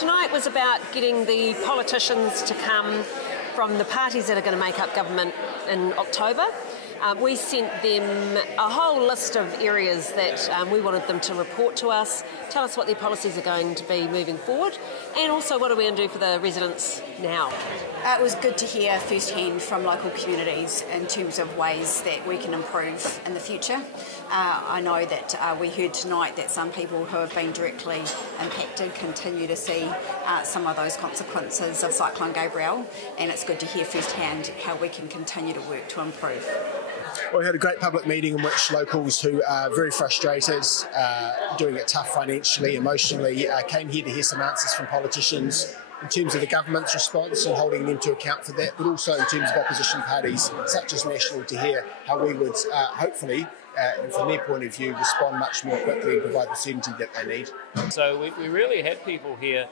Tonight was about getting the politicians to come from the parties that are going to make up government in October. We sent them a whole list of areas that we wanted them to report to us, tell us what their policies are going to be moving forward, and also what are we going to do for the residents now. It was good to hear firsthand from local communities in terms of ways that we can improve in the future. I know that we heard tonight that some people who have been directly impacted continue to see some of those consequences of Cyclone Gabrielle, and it's good to hear firsthand how we can continue to work to improve. Well, we had a great public meeting in which locals who are very frustrated, doing it tough financially, emotionally, came here to hear some answers from politicians in terms of the government's response and holding them to account for that, but also in terms of opposition parties such as National, to hear how we would hopefully, from their point of view, respond much more quickly and provide the certainty that they need. So we really had people here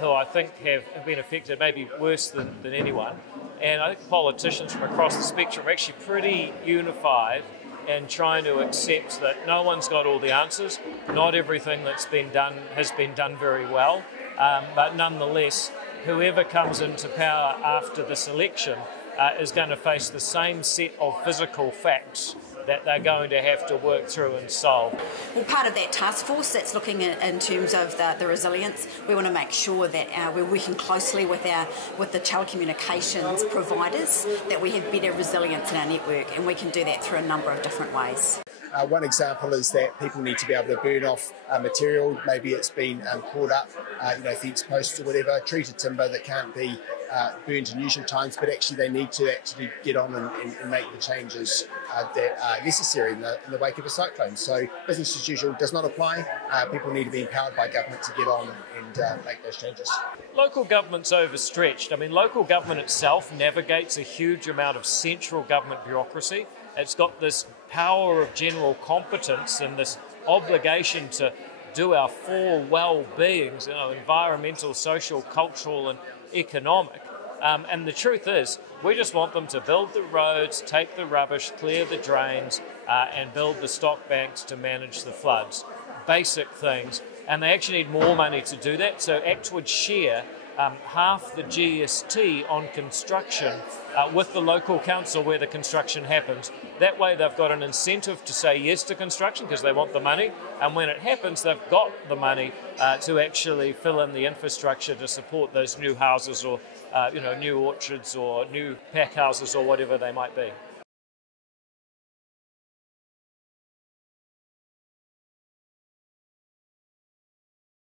who I think have been affected maybe worse than anyone. And I think politicians from across the spectrum are actually pretty unified in trying to accept that no one's got all the answers. Not everything that's been done has been done very well. But nonetheless, whoever comes into power after this election is going to face the same set of physical facts that they're going to have to work through and solve. Well, part of that task force that's looking in terms of the resilience, we want to make sure that we're working closely with the telecommunications providers, that we have better resilience in our network, and we can do that through a number of different ways. One example is that people need to be able to burn off material. Maybe it's been caught up, fence posts or whatever, treated timber that can't be burnt in usual times, but actually they need to get on and make the changes that are necessary in the wake of a cyclone. So business as usual does not apply. People need to be empowered by government to get on and make those changes. Local government's overstretched. I mean, local government itself navigates a huge amount of central government bureaucracy. It's got this power of general competence and this obligation to do our four well-beings, environmental, social, cultural and economic. And the truth is, we just want them to build the roads, take the rubbish, clear the drains, and build the stock banks to manage the floods. Basic things. And they actually need more money to do that. So ACT would share half the GST on construction with the local council where the construction happens. That way they've got an incentive to say yes to construction because they want the money, and when it happens they've got the money to actually fill in the infrastructure to support those new houses or new orchards or new pack houses or whatever they might be.